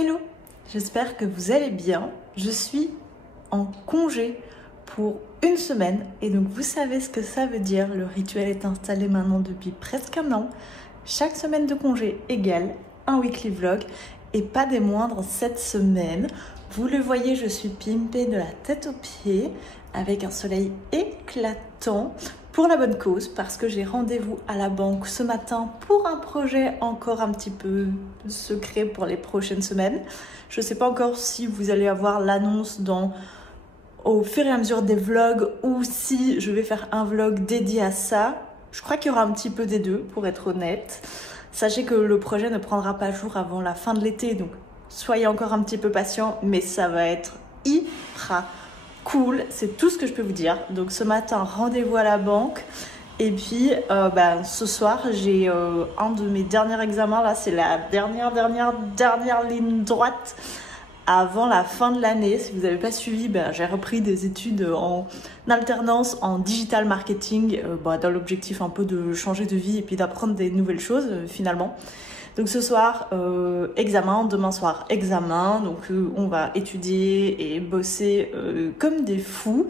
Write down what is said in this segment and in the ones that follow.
Hello, j'espère que vous allez bien. Je suis en congé pour une semaine et donc vous savez ce que ça veut dire. Le rituel est installé maintenant depuis presque un an. Chaque semaine de congé égale un weekly vlog et pas des moindres cette semaine. Vous le voyez, je suis pimpée de la tête aux pieds avec un soleil éclatant pour la bonne cause parce que j'ai rendez-vous à la banque ce matin pour un projet encore un petit peu secret pour les prochaines semaines. Je ne sais pas encore si vous allez avoir l'annonce au fur et à mesure des vlogs ou si je vais faire un vlog dédié à ça. Je crois qu'il y aura un petit peu des deux pour être honnête. Sachez que le projet ne prendra pas jour avant la fin de l'été, donc soyez encore un petit peu patients, mais ça va être hyper cool, c'est tout ce que je peux vous dire. Donc ce matin, rendez-vous à la banque. Et puis ce soir, j'ai un de mes derniers examens. Là, c'est la dernière ligne droite avant la fin de l'année. Si vous n'avez pas suivi, j'ai repris des études en alternance en digital marketing dans l'objectif un peu de changer de vie et puis d'apprendre des nouvelles choses finalement. Donc ce soir, examen, demain soir, examen. Donc on va étudier et bosser comme des fous.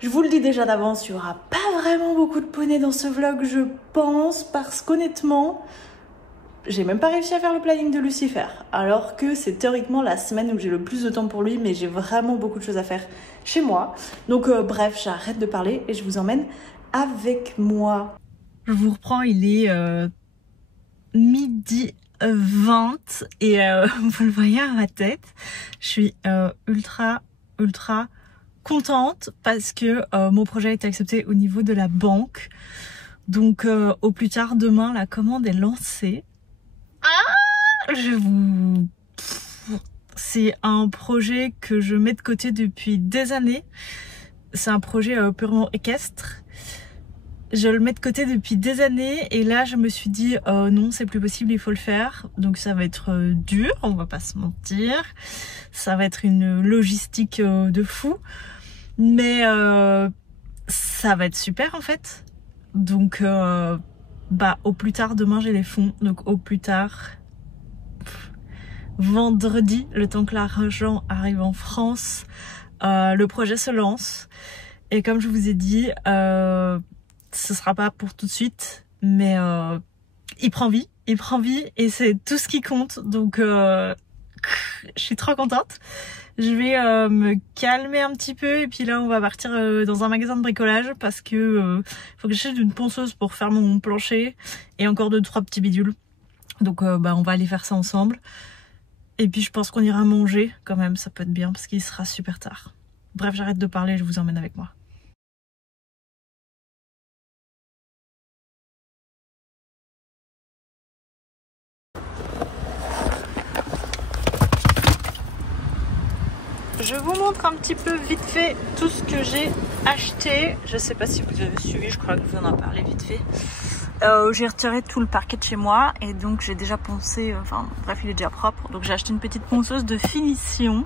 Je vous le dis déjà d'avance, il n'y aura pas vraiment beaucoup de poney dans ce vlog, je pense, parce qu'honnêtement, j'ai même pas réussi à faire le planning de Lucifer. Alors que c'est théoriquement la semaine où j'ai le plus de temps pour lui, mais j'ai vraiment beaucoup de choses à faire chez moi. Donc bref, j'arrête de parler et je vous emmène avec moi. Je vous reprends, il est... midi 20 et vous le voyez à ma tête, je suis ultra contente parce que mon projet a été accepté au niveau de la banque. Donc au plus tard demain, la commande est lancée. C'est un projet que je mets de côté depuis des années. C'est un projet purement équestre. Je le mets de côté depuis des années et là je me suis dit non, c'est plus possible, il faut le faire. Donc ça va être dur, on va pas se mentir. Ça va être une logistique de fou. Mais ça va être super en fait. Donc au plus tard demain j'ai les fonds. Donc au plus tard vendredi, le temps que l'argent arrive en France, le projet se lance. Et comme je vous ai dit, ce sera pas pour tout de suite, mais il prend vie et c'est tout ce qui compte. Donc je suis trop contente. Je vais me calmer un petit peu et puis là on va partir dans un magasin de bricolage parce que faut que j'achète une ponceuse pour faire mon plancher et encore 2-3 petits bidules. Donc on va aller faire ça ensemble. Et puis je pense qu'on ira manger quand même, ça peut être bien parce qu'il sera super tard. Bref, j'arrête de parler, je vous emmène avec moi. Je vous montre un petit peu vite fait tout ce que j'ai acheté. Je sais pas si vous avez suivi, je crois que vous en avez parlé vite fait. J'ai retiré tout le parquet de chez moi et donc j'ai déjà poncé, bref il est déjà propre. Donc j'ai acheté une petite ponceuse de finition.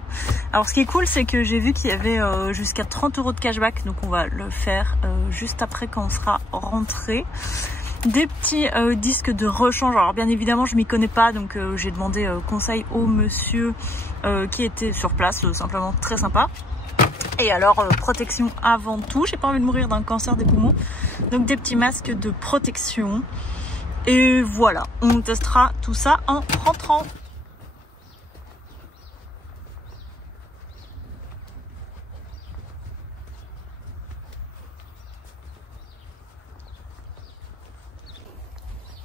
Alors ce qui est cool c'est que j'ai vu qu'il y avait jusqu'à 30 € de cashback. Donc on va le faire juste après quand on sera rentré. Des petits disques de rechange. Alors bien évidemment je m'y connais pas donc j'ai demandé conseil au monsieur qui était sur place, simplement très sympa. Et alors protection avant tout, j'ai pas envie de mourir d'un cancer des poumons, donc des petits masques de protection. Et voilà, on testera tout ça en rentrant.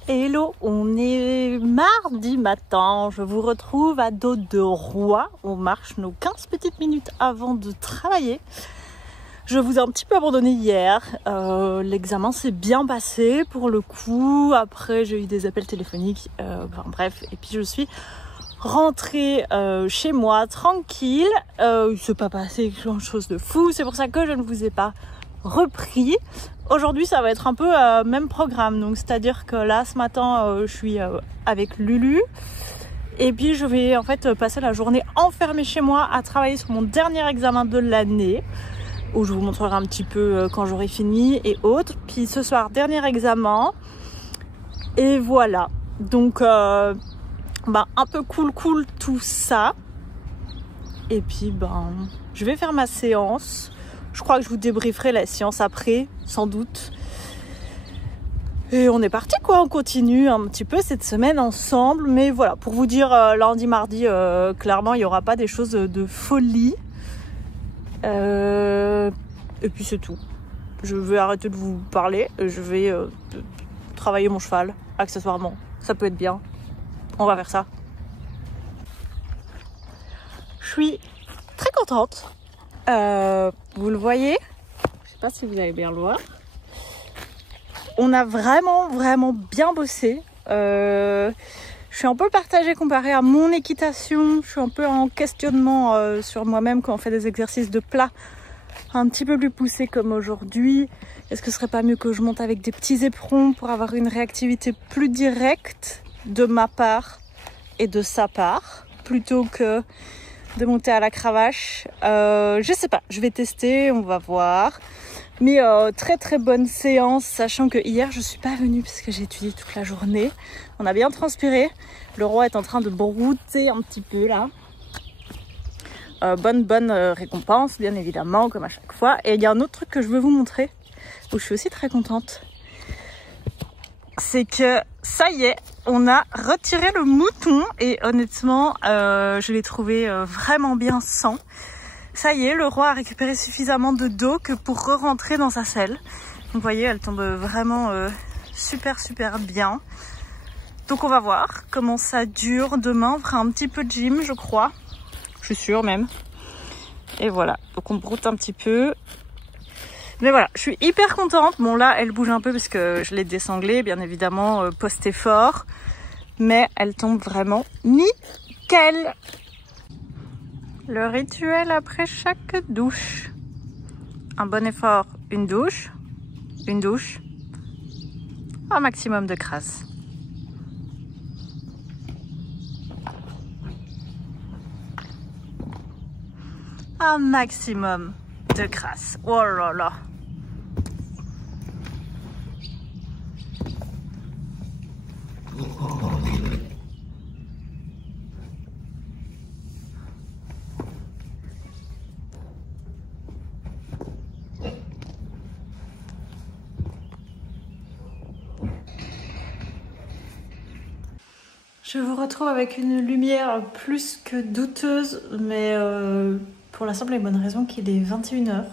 Hello, on est mardi matin, je vous retrouve à dos de roi. On marche nos 15 petites minutes avant de travailler. Je vous ai un petit peu abandonné hier, l'examen s'est bien passé pour le coup. Après j'ai eu des appels téléphoniques, bref, et puis je suis rentrée chez moi tranquille. Il s'est pas passé quelque chose de fou, c'est pour ça que je ne vous ai pas repris. Aujourd'hui ça va être un peu même programme, donc c'est à dire que là ce matin je suis avec Lulu et puis je vais en fait passer la journée enfermée chez moi à travailler sur mon dernier examen de l'année où je vous montrerai un petit peu quand j'aurai fini et autres. Puis ce soir dernier examen et voilà, donc un peu cool tout ça. Et puis je vais faire ma séance. Je crois que je vous débrieferai la séance après, sans doute. Et on est parti quoi, on continue un petit peu cette semaine ensemble. Mais voilà, pour vous dire, lundi, mardi, clairement il n'y aura pas des choses de folie. Et puis c'est tout. Je vais arrêter de vous parler. Je vais travailler mon cheval, accessoirement. Ça peut être bien. On va faire ça. Je suis très contente. Vous le voyez? Je sais pas si vous allez bien le voir. On a vraiment bien bossé. Je suis un peu partagée comparée à mon équitation. Je suis un peu en questionnement sur moi-même quand on fait des exercices de plat un petit peu plus poussés comme aujourd'hui. Est-ce que ce serait pas mieux que je monte avec des petits éperons pour avoir une réactivité plus directe de ma part et de sa part plutôt que de monter à la cravache? Je sais pas, je vais tester, on va voir. Mais très bonne séance, sachant que hier je suis pas venue parce que j'ai étudié toute la journée. On a bien transpiré. Le roi est en train de brouter un petit peu là. Bonne récompense, bien évidemment, comme à chaque fois. Et il y a un autre truc que je veux vous montrer, où je suis aussi très contente. C'est que ça y est, on a retiré le mouton et honnêtement, je l'ai trouvé vraiment bien sain. Ça y est, le roi a récupéré suffisamment de dos que pour re-rentrer dans sa selle. Donc vous voyez, elle tombe vraiment super bien. Donc on va voir comment ça dure. Demain, on fera un petit peu de gym, je crois. Je suis sûre même. Et voilà, donc on broute un petit peu. Mais voilà, je suis hyper contente. Bon là, elle bouge un peu parce que je l'ai désanglée, bien évidemment, post-effort. Mais elle tombe vraiment nickel. Le rituel après chaque douche. Un bon effort, une douche. Une douche. Un maximum de crasse. Un maximum de crasse. Oh là là. Je vous retrouve avec une lumière plus que douteuse, mais pour la simple et bonne raison qu'il est 21h.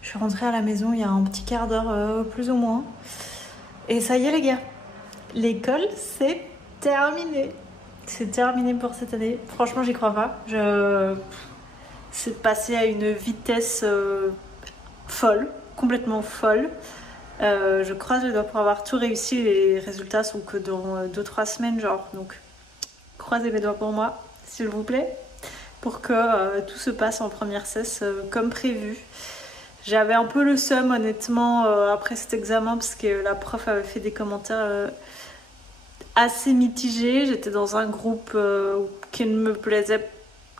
Je suis rentrée à la maison il y a un petit quart d'heure plus ou moins. Et ça y est les gars, l'école c'est terminé. C'est terminé pour cette année. Franchement j'y crois pas. C'est passé à une vitesse folle, complètement folle. Je croise les doigts pour avoir tout réussi. Les résultats sont que dans 2-3 semaines genre. Donc croisez les doigts pour moi s'il vous plaît, pour que tout se passe en première cesse comme prévu. J'avais un peu le seum honnêtement après cet examen parce que la prof avait fait des commentaires assez mitigés. J'étais dans un groupe qui ne me plaisait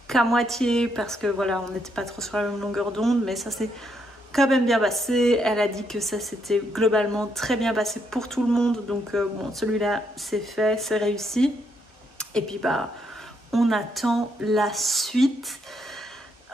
qu'à moitié parce que voilà, on n'était pas trop sur la même longueur d'onde, mais ça s'est quand même bien passé. Elle a dit que ça s'était globalement très bien passé pour tout le monde, donc bon, celui-là c'est fait, c'est réussi. Et puis on attend la suite.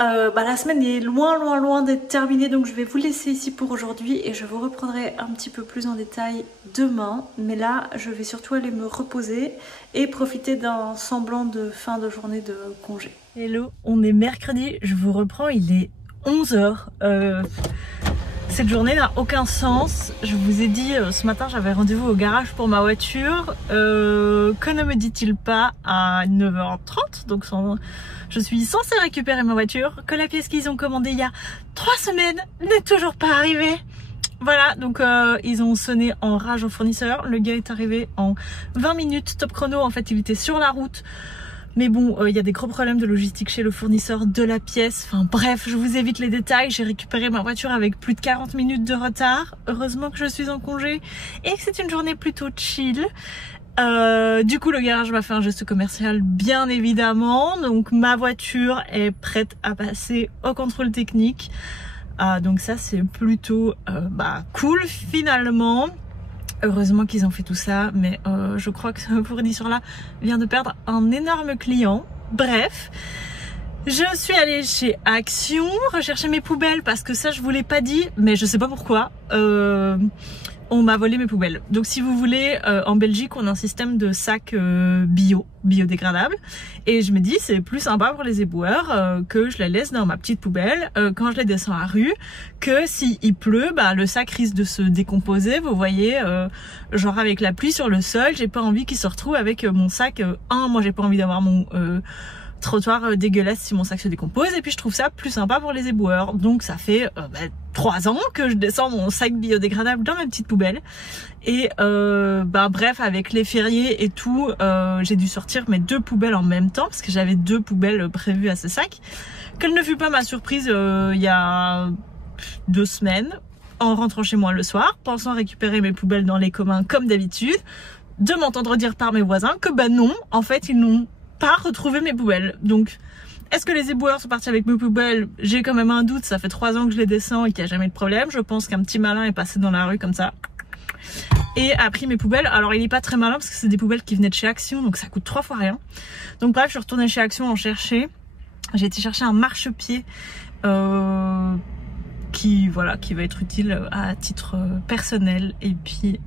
La semaine est loin d'être terminée, donc je vais vous laisser ici pour aujourd'hui et je vous reprendrai un petit peu plus en détail demain. Mais là, je vais surtout aller me reposer et profiter d'un semblant de fin de journée de congé. Hello, on est mercredi, je vous reprends, il est 11h. Cette journée n'a aucun sens. Je vous ai dit ce matin j'avais rendez-vous au garage pour ma voiture. Que ne me dit-il pas à 9h30, donc je suis censée récupérer ma voiture, que la pièce qu'ils ont commandée il y a 3 semaines n'est toujours pas arrivée. Voilà, donc ils ont sonné en rage au fournisseur. Le gars est arrivé en 20 minutes top chrono. En fait il était sur la route. Mais bon, il y a des gros problèmes de logistique chez le fournisseur de la pièce. Enfin bref, je vous évite les détails. J'ai récupéré ma voiture avec plus de 40 minutes de retard. Heureusement que je suis en congé et que c'est une journée plutôt chill. Du coup, le garage m'a fait un geste commercial, bien évidemment. Donc ma voiture est prête à passer au contrôle technique. Donc ça, c'est plutôt cool finalement. Heureusement qu'ils ont fait tout ça, mais je crois que ce fournisseur-là vient de perdre un énorme client. Bref, je suis allée chez Action rechercher mes poubelles parce que ça je vous l'ai pas dit, mais je sais pas pourquoi. On m'a volé mes poubelles. Donc si vous voulez, en Belgique on a un système de sacs biodégradables, et je me dis c'est plus sympa pour les éboueurs que je les laisse dans ma petite poubelle quand je les descends à la rue, que si il pleut, bah le sac risque de se décomposer, vous voyez, genre avec la pluie sur le sol, j'ai pas envie qu'il se retrouve avec mon sac. Moi j'ai pas envie d'avoir mon trottoir dégueulasse si mon sac se décompose, et puis je trouve ça plus sympa pour les éboueurs. Donc ça fait 3 ans que je descends mon sac biodégradable dans ma petite poubelle, et bref, avec les fériés et tout, j'ai dû sortir mes 2 poubelles en même temps parce que j'avais 2 poubelles prévues à ce sac. Quelle ne fut pas ma surprise il y a 2 semaines, en rentrant chez moi le soir, pensant récupérer mes poubelles dans les communs comme d'habitude, de m'entendre dire par mes voisins que non, en fait ils n'ont pas retrouvé mes poubelles. Donc est-ce que les éboueurs sont partis avec mes poubelles? J'ai quand même un doute, ça fait 3 ans que je les descends et qu'il n'y a jamais de problème. Je pense qu'un petit malin est passé dans la rue comme ça et a pris mes poubelles. Alors il n'est pas très malin parce que c'est des poubelles qui venaient de chez Action, donc ça coûte 3 fois rien. Donc bref, je suis retournée chez Action en chercher. J'ai été chercher un marchepied qui va être utile à titre personnel et puis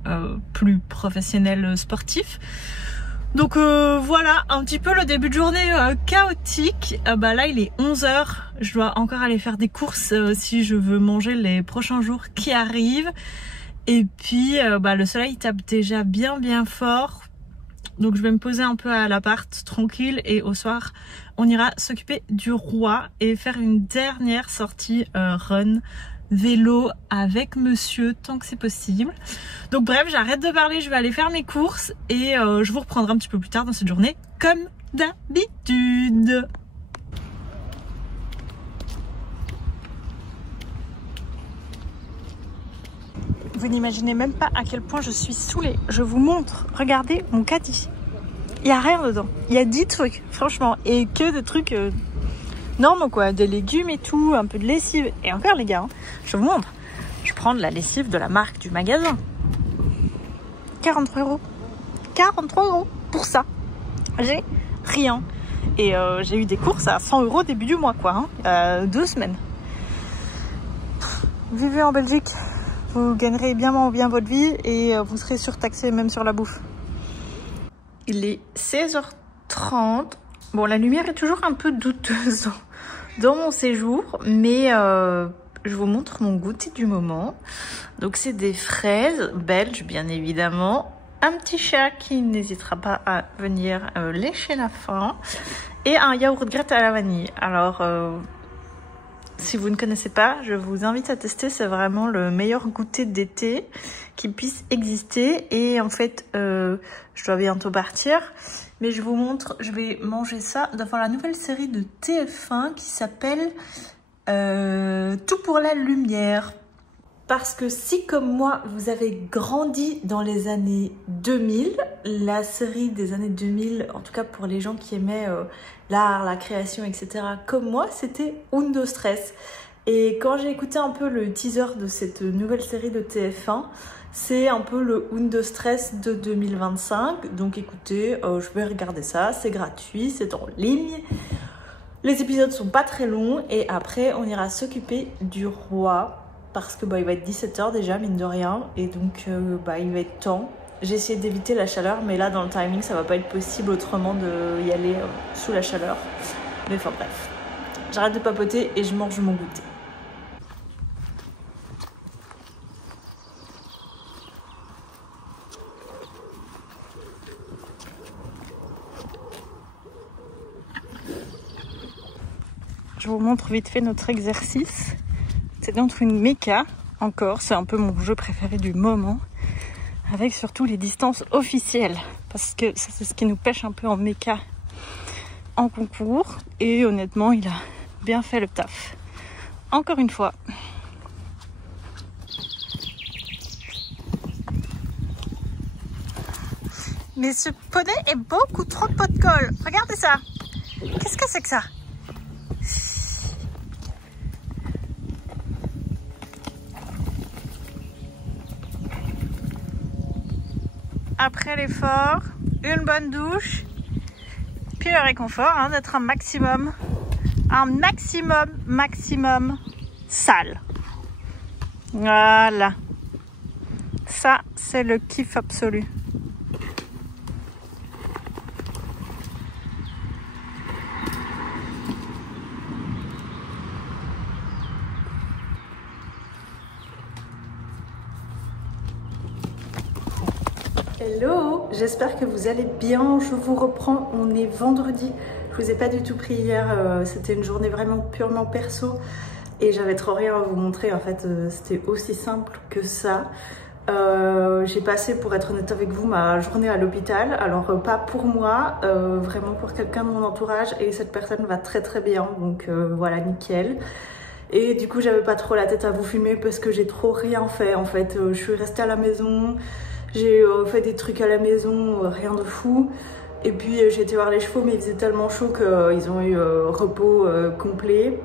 plus professionnel, sportif. Donc voilà un petit peu le début de journée chaotique. Là il est 11 h, je dois encore aller faire des courses si je veux manger les prochains jours qui arrivent. Et puis le soleil tape déjà bien fort, donc je vais me poser un peu à l'appart tranquille, et au soir on ira s'occuper du roi et faire une dernière sortie run vélo avec monsieur tant que c'est possible. Donc bref, j'arrête de parler, je vais aller faire mes courses et je vous reprendrai un petit peu plus tard dans cette journée comme d'habitude. Vous n'imaginez même pas à quel point je suis saoulée. Je vous montre, regardez mon caddie. Il n'y a rien dedans. Il y a 10 trucs, franchement, et que des trucs normaux quoi, des légumes et tout, un peu de lessive. Et encore les gars, je vous montre. Je prends de la lessive de la marque du magasin. 43 €. 43 € pour ça. J'ai rien. Et j'ai eu des courses à 100 € début du mois quoi, 2 semaines. Vivez en Belgique, vous gagnerez bien votre vie et vous serez surtaxé même sur la bouffe. Il est 16h30. Bon, la lumière est toujours un peu douteuse dans mon séjour, mais je vous montre mon goûter du moment. Donc c'est des fraises belges bien évidemment, un petit chat qui n'hésitera pas à venir lécher la faim, et un yaourt grette à la vanille. Alors si vous ne connaissez pas, je vous invite à tester, c'est vraiment le meilleur goûter d'été qui puisse exister. Et en fait, je dois bientôt partir, mais je vous montre, je vais manger ça devant la nouvelle série de TF1 qui s'appelle Tout pour la lumière. Parce que si comme moi, vous avez grandi dans les années 2000, la série des années 2000, en tout cas pour les gens qui aimaient l'art, la création, etc. comme moi, c'était Hundestress. Et quand j'ai écouté un peu le teaser de cette nouvelle série de TF1, c'est un peu le Hundestress de 2025. Donc écoutez, je vais regarder ça, c'est gratuit, c'est en ligne. Les épisodes sont pas très longs et après on ira s'occuper du roi. Parce que il va être 17 h déjà, mine de rien, et donc il va être temps. J'ai essayé d'éviter la chaleur, mais là dans le timing ça va pas être possible autrement d'y aller sous la chaleur. Mais enfin bref, j'arrête de papoter et je mange mon goûter. Je vous montre vite fait notre exercice. C'est donc une méca, encore, c'est un peu mon jeu préféré du moment, avec surtout les distances officielles, parce que ça c'est ce qui nous pêche un peu en méca en concours, et honnêtement il a bien fait le taf. Encore une fois. Mais ce poney est beaucoup trop pot de colle, regardez ça. Qu'est-ce que c'est que ça ? après l'effort, une bonne douche, puis le réconfort hein, d'être un maximum sale. Voilà. Ça, c'est le kiff absolu. Hello, j'espère que vous allez bien, je vous reprends, on est vendredi. Je vous ai pas du tout pris hier, c'était une journée vraiment purement perso et j'avais trop rien à vous montrer en fait, c'était aussi simple que ça. J'ai passé, pour être honnête avec vous, ma journée à l'hôpital, alors pas pour moi, vraiment pour quelqu'un de mon entourage et cette personne va très très bien, donc voilà, nickel. Et du coup j'avais pas trop la tête à vous filmer parce que j'ai trop rien fait en fait, je suis restée à la maison. J'ai fait des trucs à la maison, rien de fou. Et puis j'ai été voir les chevaux, mais il faisait tellement chaud qu'ils ont eu repos complet.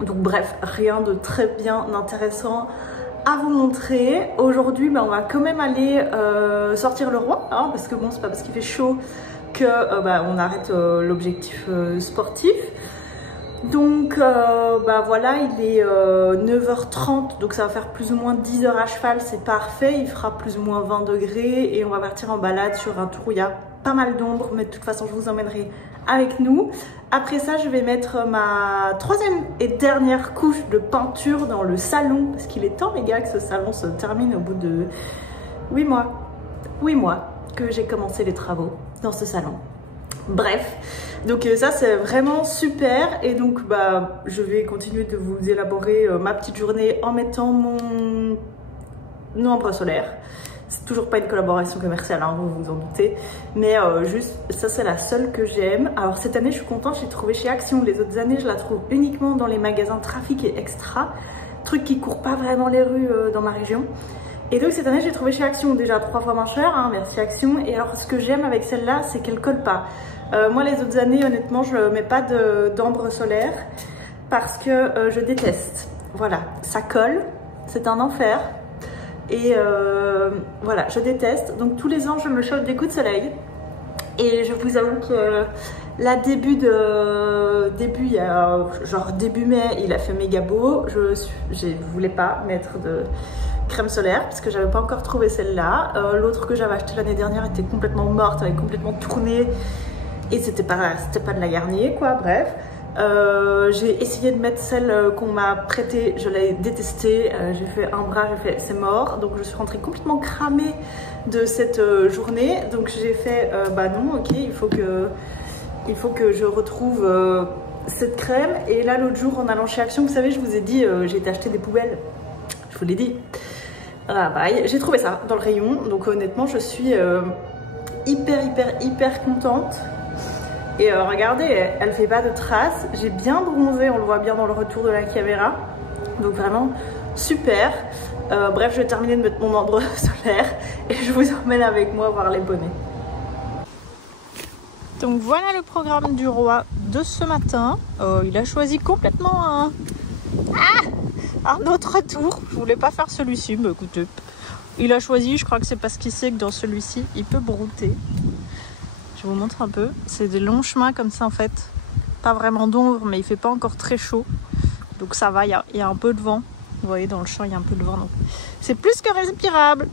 Donc bref, rien de très bien intéressant à vous montrer. Aujourd'hui, on va quand même aller sortir le roi, hein, parce que bon, c'est pas parce qu'il fait chaud que on arrête l'objectif sportif. Donc voilà, il est 9h30, donc ça va faire plus ou moins 10 heures à cheval, c'est parfait. Il fera plus ou moins 20 degrés et on va partir en balade sur un tour où il y a pas mal d'ombre, mais de toute façon je vous emmènerai avec nous. Après ça, je vais mettre ma troisième et dernière couche de peinture dans le salon, parce qu'il est temps les gars que ce salon se termine au bout de 8 mois que j'ai commencé les travaux dans ce salon. Bref, donc ça c'est vraiment super et donc je vais continuer de vous élaborer ma petite journée en mettant mon ombre solaire. C'est toujours pas une collaboration commerciale, hein, vous vous en doutez, mais juste ça c'est la seule que j'aime. Alors cette année je suis contente, j'ai trouvé chez Action. Les autres années je la trouve uniquement dans les magasins Trafic et Extra, trucs qui courent pas vraiment les rues dans ma région. Et donc cette année j'ai trouvé chez Action, déjà 3 fois moins cher, hein, merci Action. Et alors ce que j'aime avec celle-là, c'est qu'elle colle pas. Moi les autres années honnêtement je mets pas d'ombre solaire parce que je déteste. Voilà, ça colle, c'est un enfer. Et voilà, je déteste. Donc tous les ans je me chauffe des coups de soleil. Et je vous avoue que là début mai il a fait méga beau. Je voulais pas mettre de crème solaire parce que j'avais pas encore trouvé celle-là. L'autre que j'avais acheté l'année dernière était complètement morte, elle avait complètement tourné. Et c'était pas de la Garnier quoi, bref. J'ai essayé de mettre celle qu'on m'a prêtée, je l'ai détestée, j'ai fait un bras, j'ai fait c'est mort. Donc je suis rentrée complètement cramée de cette journée. Donc j'ai fait non, ok, il faut que je retrouve cette crème. Et là l'autre jour en allant chez Action, vous savez, je vous ai dit, j'ai été acheter des poubelles, je vous l'ai dit. J'ai trouvé ça dans le rayon, donc honnêtement je suis hyper contente. Et regardez, elle fait pas de traces, j'ai bien bronzé, on le voit bien dans le retour de la caméra, donc vraiment super. Bref, je vais terminer de mettre mon ombre solaire et je vous emmène avec moi voir les bonnets. Donc voilà le programme du roi de ce matin. Il a choisi complètement un autre tour. Je voulais pas faire celui-ci, mais écoutez, il a choisi, je crois que c'est parce qu'il sait que dans celui-ci, il peut brouter. Je vous montre un peu, c'est des longs chemins comme ça en fait, pas vraiment d'ombre mais il fait pas encore très chaud, donc ça va, il y a un peu de vent, vous voyez dans le champ il y a un peu de vent, donc c'est plus que respirable.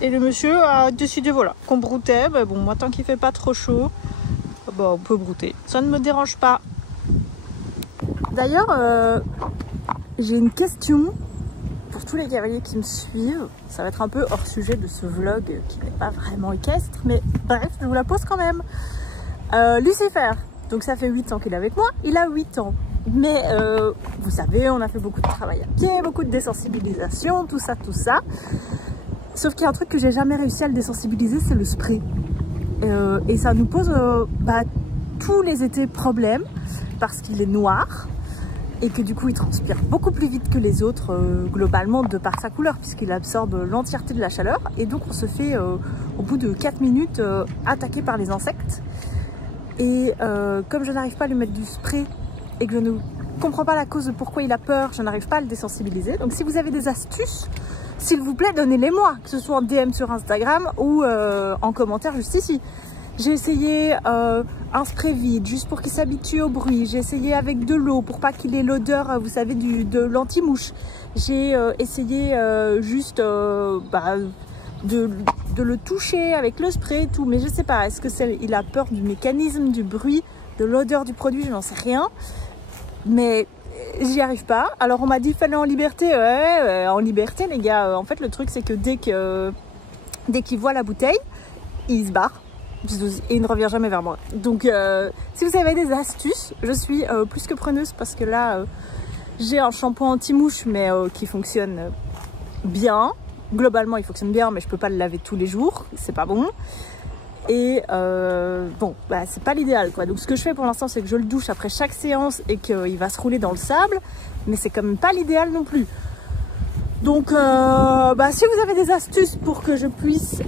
Et le monsieur a décidé voilà qu'on broutait, mais bon moi tant qu'il fait pas trop chaud, on peut brouter, ça ne me dérange pas. D'ailleurs j'ai une question pour tous les cavaliers qui me suivent. Ça va être un peu hors sujet de ce vlog qui n'est pas vraiment équestre, mais bref, je vous la pose quand même. Lucifer, donc ça fait 8 ans qu'il est avec moi, il a 8 ans. Mais vous savez, on a fait beaucoup de travail à pied, beaucoup de désensibilisation, tout ça. Sauf qu'il y a un truc que j'ai jamais réussi à le désensibiliser, c'est le spray. Et ça nous pose tous les étés problème, parce qu'il est noir. Et que du coup il transpire beaucoup plus vite que les autres globalement de par sa couleur puisqu'il absorbe l'entièreté de la chaleur et donc on se fait au bout de 4 minutes attaquer par les insectes. Et comme je n'arrive pas à lui mettre du spray et que je ne comprends pas la cause de pourquoi il a peur, je n'arrive pas à le désensibiliser. Donc si vous avez des astuces s'il vous plaît, donnez-les-moi, que ce soit en DM sur Instagram ou en commentaire juste ici. J'ai essayé un spray vide, juste pour qu'il s'habitue au bruit. J'ai essayé avec de l'eau, pour pas qu'il ait l'odeur, vous savez, de l'anti-mouche. J'ai essayé juste de le toucher avec le spray et tout. Mais je sais pas, est-ce que il a peur du mécanisme, du bruit, de l'odeur du produit, je n'en sais rien. Mais j'y arrive pas. Alors on m'a dit fallait en liberté. Ouais, en liberté les gars. En fait le truc c'est que dès qu'il voit la bouteille, il se barre. Et il ne revient jamais vers moi. Donc si vous avez des astuces, je suis plus que preneuse parce que là j'ai un shampoing anti-mouche mais qui fonctionne bien. Globalement il fonctionne bien mais je peux pas le laver tous les jours, c'est pas bon. Et bon, bah, c'est pas l'idéal quoi. Donc ce que je fais pour l'instant c'est que je le douche après chaque séance et qu'il va se rouler dans le sable. Mais c'est quand même pas l'idéal non plus. Donc si vous avez des astuces pour que je puisse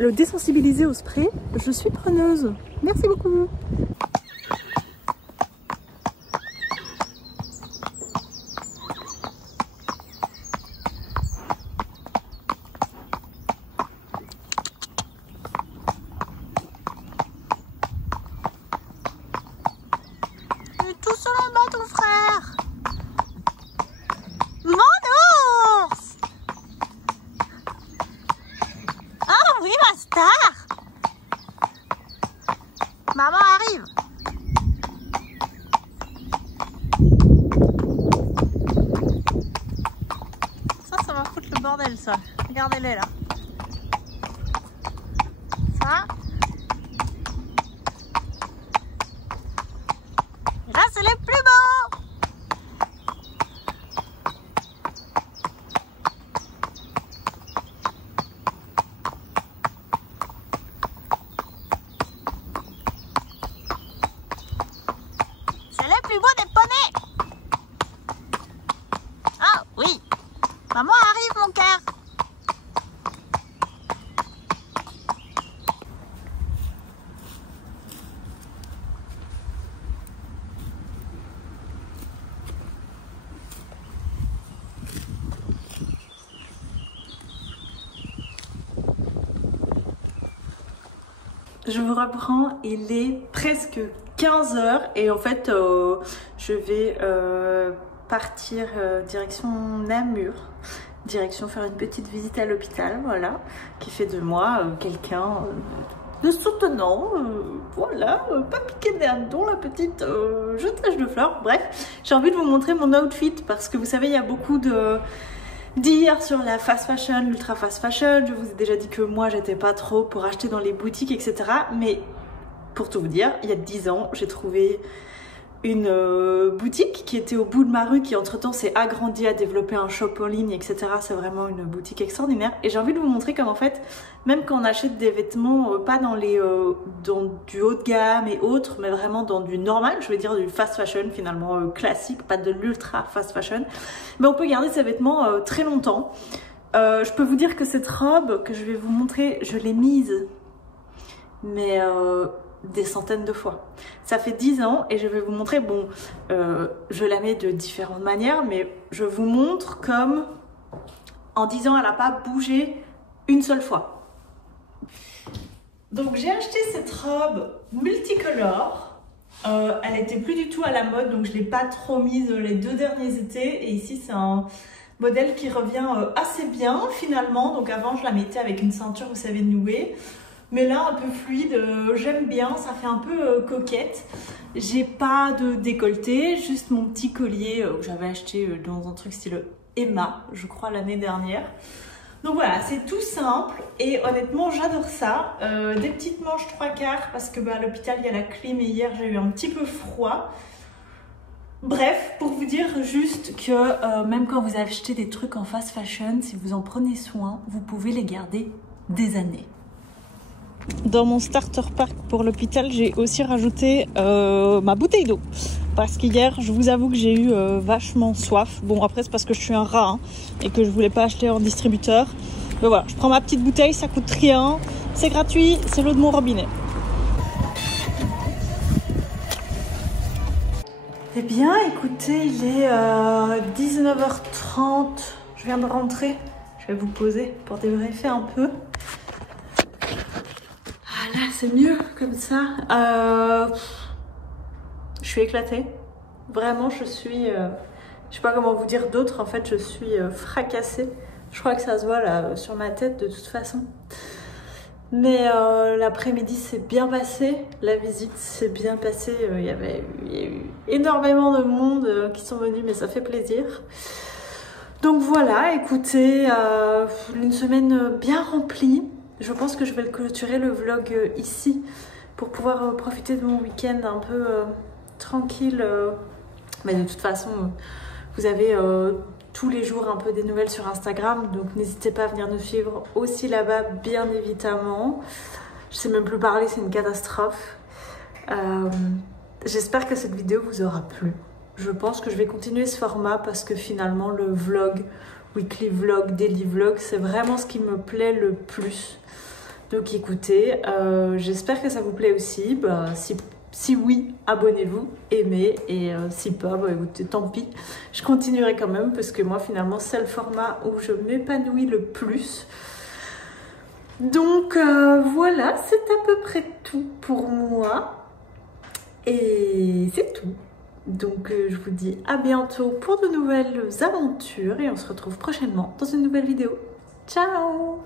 le désensibiliser au spray, je suis preneuse. Merci beaucoup. Il est tout seul en bas ton frère. Maman arrive. Ça va foutre le bordel ça. Regardez-les là. Ça. Et là c'est les plus beaux. Plus beau des poneys. Ah oui, maman arrive mon cœur. Je vous reprends, il est presque 15 h et en fait je vais partir direction Namur, direction faire une petite visite à l'hôpital, voilà, qui fait de moi quelqu'un de soutenant, voilà, pas piqué des hannetons, la petite jetage de fleurs. Bref, j'ai envie de vous montrer mon outfit parce que vous savez il y a beaucoup de dire sur la fast fashion, l'ultra fast fashion. Je vous ai déjà dit que moi j'étais pas trop pour acheter dans les boutiques etc, mais pour tout vous dire, il y a 10 ans j'ai trouvé une boutique qui était au bout de ma rue, qui entre temps s'est agrandie, a développé un shop en ligne etc. C'est vraiment une boutique extraordinaire et j'ai envie de vous montrer comme en fait même quand on achète des vêtements pas dans du haut de gamme et autres, mais vraiment dans du normal, je veux dire du fast fashion finalement classique, pas de l'ultra fast fashion, mais on peut garder ces vêtements très longtemps. Je peux vous dire que cette robe que je vais vous montrer, je l'ai mise mais des centaines de fois. Ça fait 10 ans et je vais vous montrer, bon, je la mets de différentes manières, mais je vous montre comme en 10 ans elle n'a pas bougé une seule fois. Donc j'ai acheté cette robe multicolore, elle était plus du tout à la mode donc je ne l'ai pas trop mise les 2 derniers étés et ici c'est un modèle qui revient assez bien finalement. Donc avant je la mettais avec une ceinture vous savez nouée, mais là un peu fluide, j'aime bien, ça fait un peu coquette. J'ai pas de décolleté, juste mon petit collier que j'avais acheté dans un truc style Emma je crois l'année dernière. Donc voilà, c'est tout simple et honnêtement j'adore ça. Des petites manches 3/4 parce que à l'hôpital il y a la clim et hier j'ai eu un petit peu froid. Bref, pour vous dire juste que même quand vous achetez des trucs en fast fashion, si vous en prenez soin, vous pouvez les garder des années. Dans mon starter pack pour l'hôpital, j'ai aussi rajouté ma bouteille d'eau. Parce qu'hier, je vous avoue que j'ai eu vachement soif. Bon, après, c'est parce que je suis un rat hein, et que je voulais pas acheter en distributeur. Mais voilà, je prends ma petite bouteille, ça coûte rien. C'est gratuit, c'est l'eau de mon robinet. Eh bien, écoutez, il est 19 h 30. Je viens de rentrer. vais vous poser pour débriefer un peu. Ah là, c'est mieux comme ça. Je suis éclatée. Vraiment, je suis... je sais pas comment vous dire d'autre. En fait, je suis fracassée. Je crois que ça se voit là sur ma tête de toute façon. Mais l'après-midi s'est bien passé, la visite s'est bien passée, il y a eu énormément de monde qui sont venus, mais ça fait plaisir. Donc voilà, écoutez, une semaine bien remplie. Je pense que je vais clôturer le vlog ici pour pouvoir profiter de mon week-end un peu tranquille. Mais de toute façon, vous avez tous les jours un peu des nouvelles sur Instagram, donc n'hésitez pas à venir nous suivre aussi là-bas, bien évidemment. Je sais même plus parler, c'est une catastrophe. J'espère que cette vidéo vous aura plu. Je pense que je vais continuer ce format parce que finalement le vlog, weekly vlog, daily vlog, c'est vraiment ce qui me plaît le plus. Donc écoutez, j'espère que ça vous plaît aussi. Si oui, abonnez-vous, aimez, et si pas, écoutez, tant pis. Je continuerai quand même parce que moi finalement c'est le format où je m'épanouis le plus. Donc voilà, c'est à peu près tout pour moi. Et c'est tout. Donc je vous dis à bientôt pour de nouvelles aventures et on se retrouve prochainement dans une nouvelle vidéo. Ciao!